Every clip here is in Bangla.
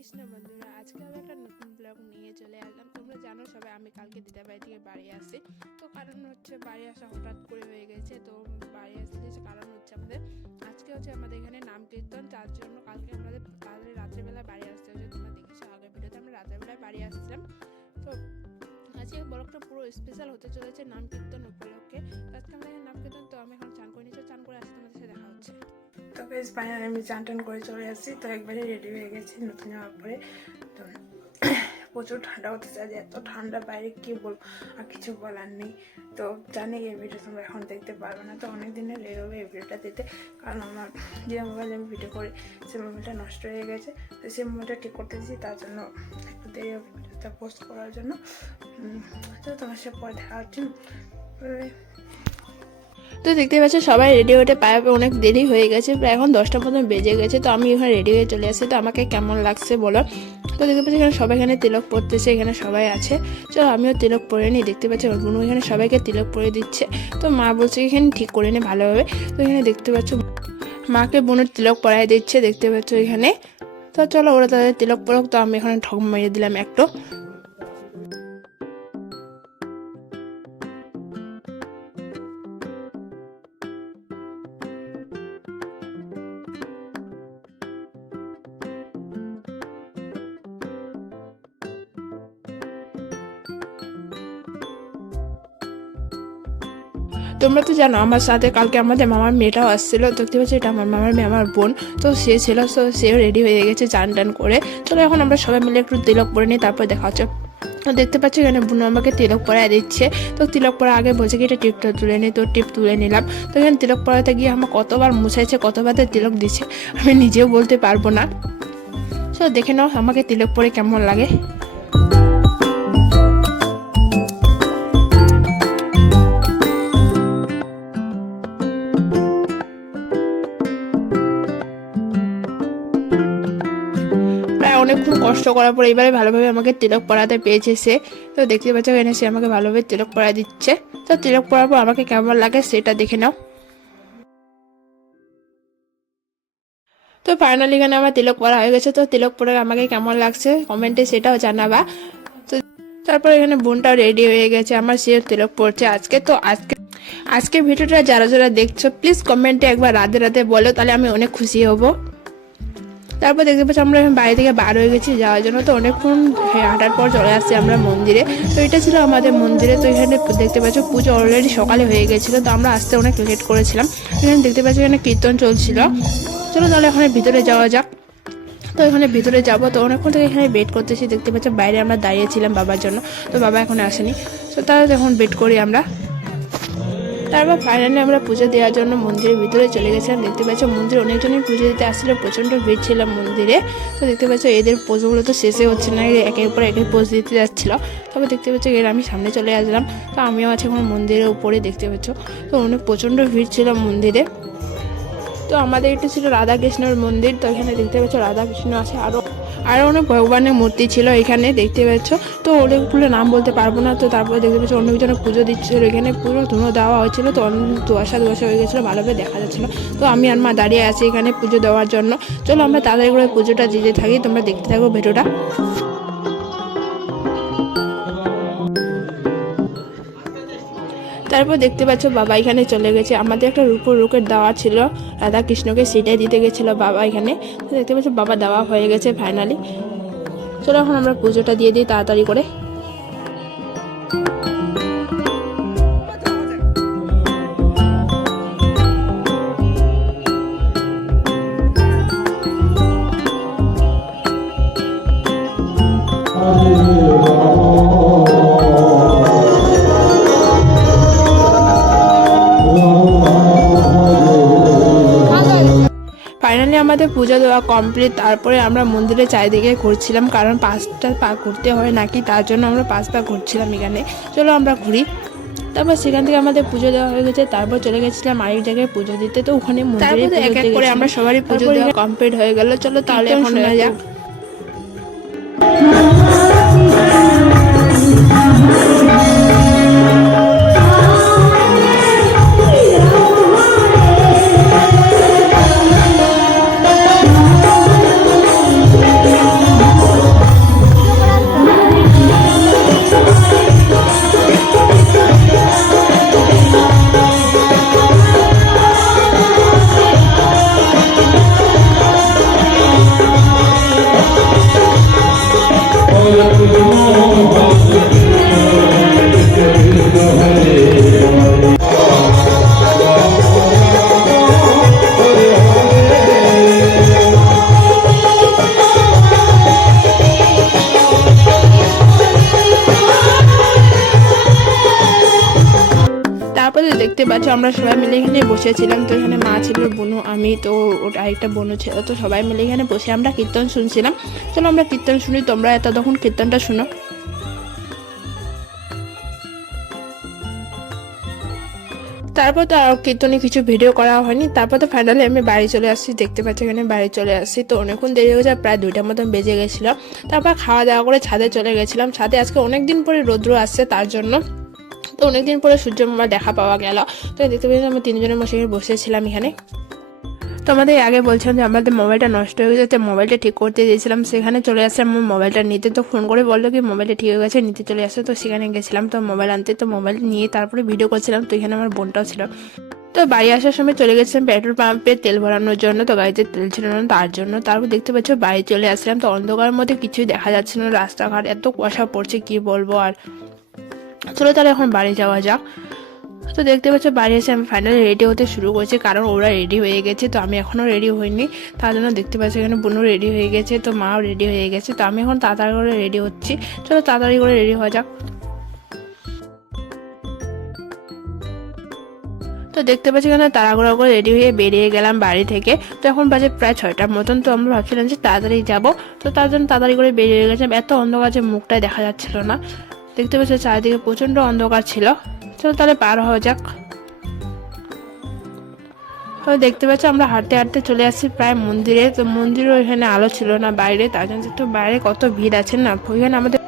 কৃষ্ণ বন্ধুরা, আজকে আমি একটা নতুন ব্লগ নিয়ে চলে আসলাম। তোমরা জানো সবাই আমি কালকে দিদা বাড়ি থেকে বাড়ি আসি তো কারণ হচ্ছে বাড়ি আসা হঠাৎ করে হয়ে গেছে, তো বাড়ি আসতে যে কারণ হচ্ছে আমাদের, আজকে হচ্ছে আমাদের এখানে নাম কীর্তন তার জন্য কালকে আমাদের তাড়াতাড়ি রাত্রেবেলা বাড়ি আসতে হচ্ছে তোমরা দেখেছ আগের ভিডিওতে আমরা রাত্রেবেলায় বাড়ি আসছিলাম। তো আজকে ব্লগটা পুরো স্পেশাল হতে চলেছে নাম কীর্তন উপলক্ষে। আজকে আমাদের নাম কীর্তন, তো আমি এখন চান করে নিচ্ছি, চান করে আসতে তোমাদের সাথে দেখা হচ্ছে। তো বেশ আমি চান টান করে চলে আসছি। তো একবারে রেডি হয়ে গেছি নতুন জামা পরে। তো প্রচুর ঠান্ডা হতে চাই এত ঠান্ডা, বাইরে কি বলব? আর কিছু বলার নেই। তো জানি এই ভিডিও তোমরা এখন দেখতে পারবে না। তো অনেক দিনে লেট হবে এই ভিডিওটা দিতে। কারণ আমার যে মোবাইলে আমি ভিডিও করি সে মোবাইলটা নষ্ট হয়ে গেছে। তো সেই মোবাইলটা ঠিক করতে দিয়েছি তার জন্য একটু দেরি পোস্ট করার জন্য। তো তোমার সাথে পরে দেখা হচ্ছে. তো দেখতে পাচ্ছ, সবাই রেডি হতে পায়ে অনেক দেরি হয়ে গেছে, প্রায় এখন দশটা মতন বেজে গেছে, তো আমি এখানে রেডি হয়ে চলে আসি, তো আমাকে কেমন লাগছে বলো? তো দেখতে পাচ্ছি, এখানে সবাই এখানে তিলক পরতেছে, এখানে সবাই আছে চলো আমিও তিলক পরে নিই, দেখতে পাচ্ছি বোনও এখানে সবাইকে তিলক পরে দিচ্ছে, তো মা বলছে এখানে ঠিক করে নি ভালোভাবে, তো এখানে দেখতে পাচ্ছ, মাকে বোনের তিলক পরাই দিচ্ছে, দেখতে পাচ্ছ এখানে, তো চলো ওরা তাদের তিলক পরক, তো আমি এখানে ঠক মেরে দিলাম একটু তোমরা তো জানো, আমার সাথে কালকে আমাদের মামার মেয়েটাও আসছিল দেখতে পাচ্ছি এটা আমার মামার মেয়ে, আমার বোন। তো সে ছিল, তো সেও রেডি হয়ে গেছে চান টান করে। চলো এখন আমরা সবাই মিলে একটু তিলক পরে নিই, তারপর দেখা হচ্ছে। দেখতে পাচ্ছি এখানে বোন আমাকে তিলক পরাই দিচ্ছে। তো তিলক পরা আগে বলছে কি, এটা টিপটা তুলে নিই তো টিপ তুলে নিলাম। তো এখানে তিলক পরাতে গিয়ে আমার কতবার মুছাইছে, কতবার তিলক দিচ্ছে, আমি নিজেও বলতে পারব না। তো দেখে নাও আমাকে তিলক পরে কেমন লাগে। কষ্ট করার পর এবারে ভালোভাবে আমাকে তিলক পরাতে পেয়েছে সে। তো দেখতে পাচ্ছ এখানে সে আমাকে ভালোভাবে তিলক পরা দিচ্ছে। তো তিলক পরার পর আমাকে কেমন লাগে সেটা দেখে নাও। তো ফাইনালি এখানে আমার তিলক পরা হয়ে গেছে। তো তিলক পরে আমাকে কেমন লাগছে কমেন্টে সেটাও জানাবা। তো তারপর এখানে বোনটাও রেডি হয়ে গেছে। আমার সে তিলক পড়ছে আজকে। তো আজকে আজকে ভিডিওটা যারা যারা দেখছ প্লিজ কমেন্টে একবার রাধে রাধে বলো, তাহলে আমি অনেক খুশি হব। তারপর দেখতে পাচ্ছি আমরা এখন বাড়ি থেকে বার হয়ে গেছি, যাওয়ার জন্য তো অনেকক্ষণ হাঁটার পর চলে আসছি আমরা মন্দিরে। তো এটা ছিল আমাদের মন্দিরে, তো এখানে দেখতে পাচ্ছ পুজো অলরেডি সকালে হয়ে গেছিল, তো আমরা আসতে অনেক লেট করেছিলাম। এখানে দেখতে পাচ্ছি এখানে কীর্তন চলছিল। চলো তাহলে এখানে ভিতরে যাওয়া যাক। তো এখানে ভিতরে যাব, তো অনেকক্ষণ থেকে এখানে বেট করতেছি, দেখতে পাচ্ছি বাইরে আমরা দাঁড়িয়েছিলাম বাবার জন্য, তো বাবা এখন আসেনি। তো তাহলে এখন ওয়েট করি আমরা। তারপর ফাইনালি আমরা পুজো দেওয়ার জন্য মন্দিরের ভিতরে চলে গেছিলাম। দেখতে পাচ্ছ মন্দিরে অনেকজনই পুজো দিতে আসছিল, প্রচণ্ড ভিড় ছিল মন্দিরে। তো দেখতে পাচ্ছ এদের পোজগুলো তো শেষে হচ্ছে না একের পর একে পোজ দিতে যাচ্ছিল। তবে দেখতে পাচ্ছ এর আমি সামনে চলে আসলাম। তো আমিও আছি এখন মন্দিরের উপরে, দেখতে পাচ্ছ। তো অনেক প্রচণ্ড ভিড় ছিল মন্দিরে। তো আমাদের এটা ছিল রাধা কৃষ্ণের মন্দির, তো এখানে দেখতে পাচ্ছ রাধা কৃষ্ণ আছে আরও আরও অনেক ভগবানের মূর্তি ছিল এখানে, দেখতে পাচ্ছ? তো অনেকগুলো নাম বলতে পারব না, তো তারপরে দেখতে পাচ্ছ অনেকজনে পুজো দিচ্ছিল। এখানে পুরো ধুনো দেওয়া হয়েছিল, তো দোয়াশা দোয়াশা হয়ে গেছিল, ভালোভাবে দেখা যাচ্ছিল। তো আমি আর মা দাঁড়িয়ে আছি এখানে পুজো দেওয়ার জন্য। চলো আমরা তাড়াতাড়ি করে পুজোটা দিতে থাকি, তোমরা দেখতে থাকো ভিডিওটা। তারপর দেখতে পাচ্ছ বাবা এখানে চলে গেছে। আমাদের একটা রূপোর রুকের দাওয়া ছিল। রাধা কৃষ্ণকে সেটাই দিতে গেছিল বাবা এখানে। দেখতে পাচ্ছ বাবা দাওয়া হয়ে গেছে ফাইনালি চলো এখন আমরা পুজোটা দিয়ে দিই তাড়াতাড়ি করে। আমাদের পুজো দেওয়া কমপ্লিট তারপরে আমরা মন্দিরের চারিদিকে ঘুরছিলাম কারণ পাঁচটা পা ঘুরতে হয় নাকি তার জন্য আমরা পাঁচ পা ঘুরছিলাম এখানে। চলো আমরা ঘুরি। তারপর সেখান থেকে আমাদের পুজো দেওয়া হয়ে গেছে তারপর চলে গেছিলাম আরেক জায়গায় পুজো দিতে। তো ওখানে মন্দিরে এক এক করে আমরা সবারই পুজো দেওয়া কমপ্লিট হয়ে গেল। চলো তাহলে এখন যাক। বসেছিলাম, তো এখানে মা ছিল, বোনু, আমি, তো ওর আরেকটা বোনু ছিল, তো সবাই মিলে এখানে বসে আমরা কীর্তন শুনছিলাম। চলো আমরা কীর্তন শুনি, তোমরা এত তখন কীর্তনটা শুনো। তারপর তো আর কীর্তনে কিছু ভিডিও করা হয়নি, তারপর তো ফাইনালি আমি বাড়ি চলে আসছি, দেখতে পাচ্ছি এখানে বাড়ি চলে আসছি, তো অনেকক্ষণ দেরি হয়ে যায়, প্রায় দুইটার মতন বেজে গেছিল। তারপর খাওয়া দাওয়া করে ছাদে চলে গেছিলাম, ছাদে আজকে অনেক দিন পরে রৌদ্র আসছে তার জন্য। তো অনেকদিন পরে সূর্য মামার দেখা পাওয়া গেল। তো দেখতে পেয়েছি আমরা তিনজনের বসে বসেছিলাম এখানে। তো আমাদের আগে বলছিলাম যে আমাদের মোবাইলটা নষ্ট হয়ে গেছে মোবাইলটা ঠিক করতে দিয়েছিলাম। সেখানে চলে আসছে আমার মোবাইলটা নিতে। তো ফোন করে বলল কি, মোবাইলটা ঠিক হয়ে গেছে, নিতে চলে আসছে। তো সেখানে গেছিলাম, তো মোবাইল আনতে। তো মোবাইল নিয়ে তারপরে ভিডিও করছিলাম। তো এখানে আমার বোনটাও ছিল। তো বাড়ি আসার সময় চলে গেছিলাম পেট্রোল পাম্পে তেল ভরানোর জন্য। তো গাড়িতে তেল ছিল না, তার জন্য। তারপর দেখতে পাচ্ছ বাড়ি চলে আসলাম তো অন্ধকারের মধ্যে কিছুই দেখা যাচ্ছে না। রাস্তাঘাট এত কুয়াশা পড়ছে, কি বলব আর। চলো তাহলে এখন বাড়ি যাওয়া যাক। তো দেখতে পাচ্ছ, বাড়ি এসে আমি ফাইনালি রেডি হতে শুরু করেছি, কারণ ওরা রেডি হয়ে গেছে, তো আমি এখনও রেডি হইনি। তার জন্য দেখতে পাচ্ছি, এখানে বোনও রেডি হয়ে গেছে, তো মাও রেডি হয়ে গেছে, তো আমি এখন তাড়াতাড়ি করে রেডি হচ্ছি। চলো তাড়াতাড়ি করে রেডি হওয়া যাক। তো দেখতে পাচ্ছি, এখানে তাড়াহুড়া করে রেডি হয়ে বেরিয়ে গেলাম বাড়ি থেকে। তো এখন বাজে প্রায় ছয়টার মতন, তো আমরা ভাবছিলাম যে তাড়াতাড়ি যাব। তো তার জন্য তাড়াতাড়ি করে বেরিয়ে গেছিলাম এত অন্ধকার যে মুখটাই দেখা যাচ্ছিল না। দেখতে পাচ্ছি চারিদিকে প্রচণ্ড অন্ধকার ছিল। চলো তাহলে পার হওয়া যাক। দেখতে পাচ্ছি আমরা হাঁটতে হাঁটতে চলে আসছি প্রায় মন্দিরে। তো মন্দিরও এখানে আলো ছিল না বাইরে, তার জন্য একটু বাইরে কত ভিড় আছে না? ওইখানে আমাদের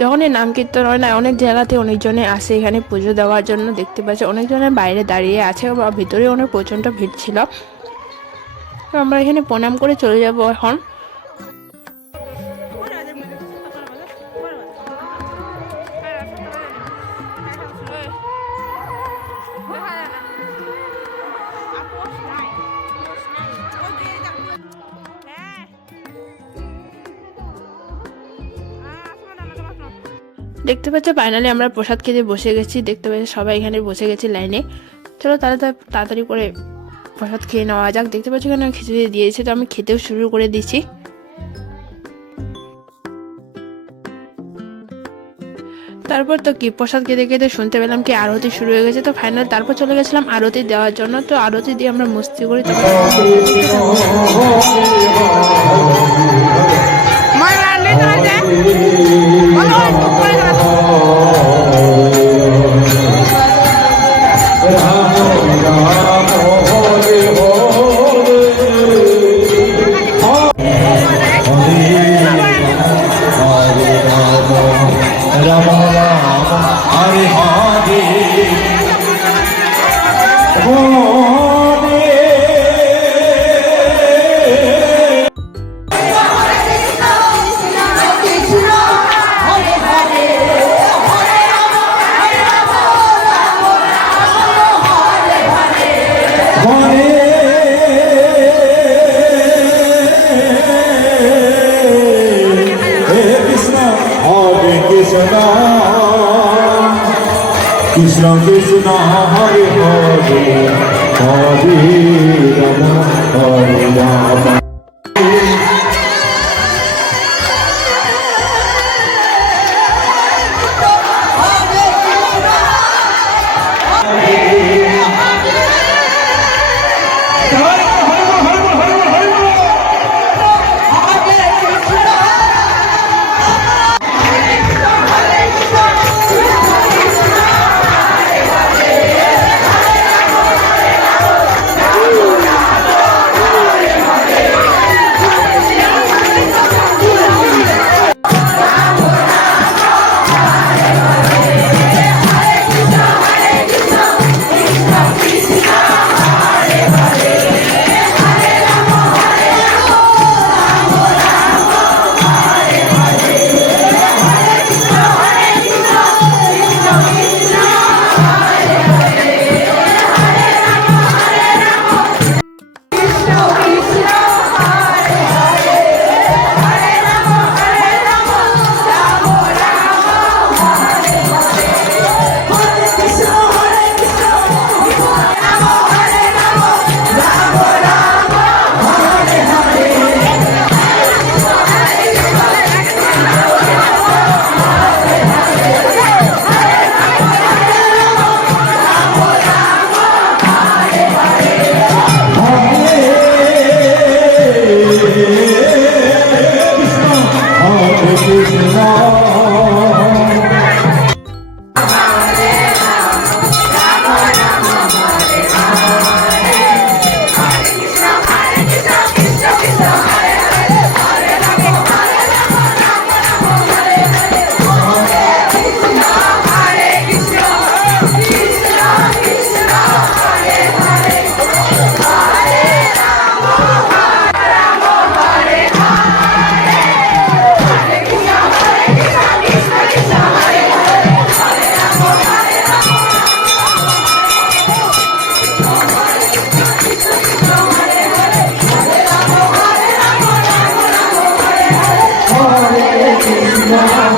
যখনই নাম কীর্তন হয় না, অনেক জায়গাতে অনেকজনে আসে এখানে পুজো দেওয়ার জন্য। দেখতে পাচ্ছি অনেকজনের বাইরে দাঁড়িয়ে আছে বা ভিতরে অনেক প্রচণ্ড ভিড় ছিল। আমরা এখানে প্রণাম করে চলে যাব এখন। পাচ্ছ ফাইনালি আমরা প্রসাদ খেতে বসে গেছি, দেখতে পাচ্ছি সবাই এখানে বসে গেছি লাইনে চলো তাহলে তাড়াতাড়ি করে প্রসাদ খেয়ে নেওয়া যাক। দেখতে পাচ্ছি এখানে খিচুড়ি দিয়েছে, তো আমি খেতেও শুরু করে দিচ্ছি। তারপর তো কি, প্রসাদ খেতে খেতে শুনতে পেলাম কি আরতি শুরু হয়ে গেছে, তো ফাইনাল তারপর চলে গেছিলাম আরতি দেওয়ার জন্য। তো আরতি দিয়ে আমরা মস্তি করি তারপর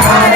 Hare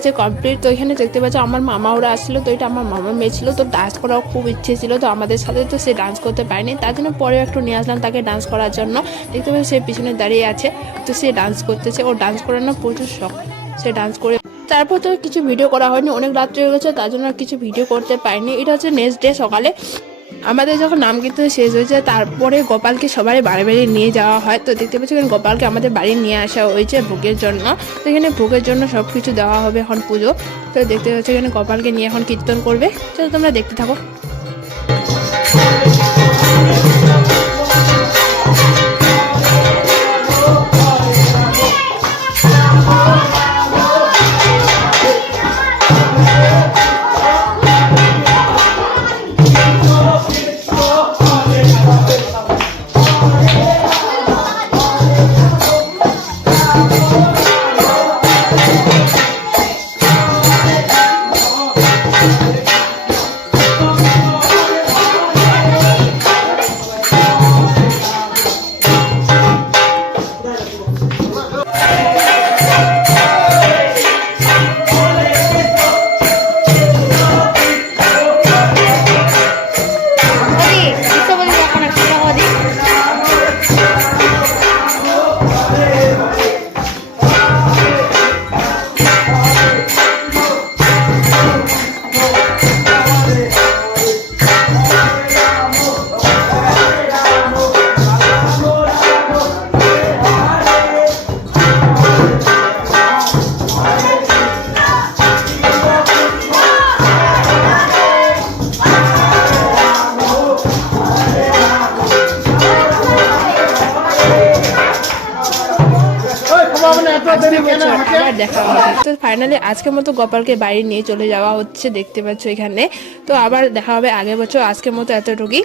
গেছে কমপ্লিট তো এখানে দেখতে পাচ্ছ আমার মামা ওরা আসছিল, তো এটা আমার মামা মেয়ে ছিল, তো ডান্স করার খুব ইচ্ছে ছিল, তো আমাদের সাথে তো সে ডান্স করতে পারেনি। তার জন্য পরে একটু নিয়ে আসলাম তাকে ডান্স করার জন্য। দেখতে পাচ্ছ সে পিছনে দাঁড়িয়ে আছে, তো সে ডান্স করতেছে। ও ডান্স করার না প্রচুর শখ, সে ডান্স করে। তারপর তো কিছু ভিডিও করা হয়নি, অনেক রাত্রে হয়ে গেছে, তার জন্য কিছু ভিডিও করতে পারিনি। এটা হচ্ছে নেক্সট ডে সকালে। আমাদের যখন নাম কীর্তন শেষ হয়েছে, তারপরে গোপালকে সবাই বাড়ি বাড়ি নিয়ে যাওয়া হয়। তো দেখতে পাচ্ছি এখানে গোপালকে আমাদের বাড়ি নিয়ে আসা হয়েছে ভোগের জন্য। তো এখানে ভোগের জন্য সব কিছু দেওয়া হবে এখন পুজো। তো দেখতে পাচ্ছি এখানে গোপালকে নিয়ে এখন কীর্তন করবে। চলো তোমরা দেখতে থাকো। আবার দেখা হবে। তো ফাইনালি আজকের মতো গোপালকে বাড়ি নিয়ে চলে যাওয়া হচ্ছে, দেখতে পাচ্ছ এখানে। তো আবার দেখা হবে আগের বছর আজকের মতো এতটুকুই।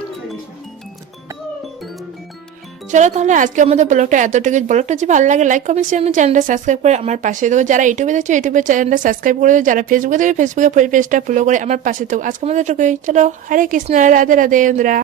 চলো তাহলে আজকে আমাদের ব্লগটা এতটুকু ব্লগটা যদি ভালো লাগে লাইক কমেন্ট শেয়ার চ্যানেলটা সাবস্ক্রাইব করে আমার পাশে দেবো যারা ইউটিউবে দেখছ, ইউটিউবে চ্যানেলটা সাবস্ক্রাইব করে দেবো যারা ফেসবুকে দেখবে ফেসবুকে পেজটা ফলো করে আমার পাশে দেবো আজকে আমাদের এতটুকুই। চলো, হরে কৃষ্ণ, রাধে রাধে বন্ধুরা